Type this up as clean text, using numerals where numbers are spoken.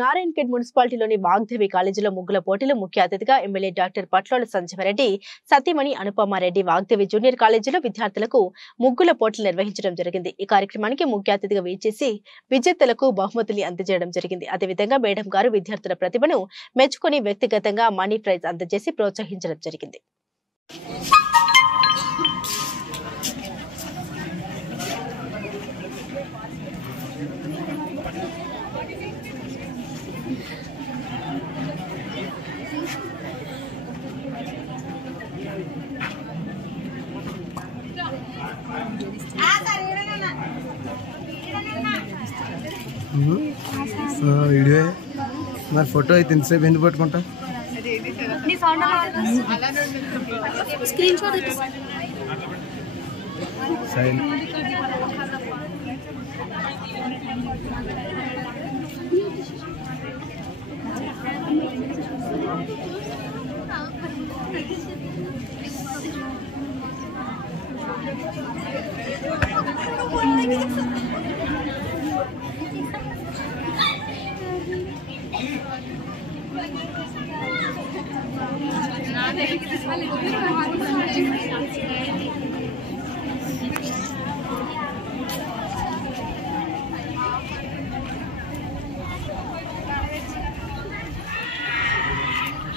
నారాయణఖేడ్ మున్సిపాలిటీలోని వాగ్దేవి కాలేజీలో ముగ్గుల పోటీలు ముఖ్య అతిథిగా ఎమ్మెల్యే డాక్టర్ పట్లోల సంజీవరెడ్డి, సతీమణి అనుపమారెడ్డి వాగ్దేవి జూనియర్ కాలేజీలో విద్యార్థులకు ముగ్గుల పోటీలు నిర్వహించడం జరిగింది. ఈ కార్యక్రమానికి ముఖ్య అతిథిగా విచ్చేసి విజేతలకు బహుమతులు అందజేయడం జరిగింది. అదేవిధంగా మేడం గారు విద్యార్థుల ప్రతిభను మెచ్చుకొని వ్యక్తిగతంగా మనీ ప్రైజ్ అందజేసి ప్రోత్సహించడం జరిగింది. వీడియో మరి ఫోటో అయితే ఇంతసేపు ఎందుకు పట్టుకుంటా Nada,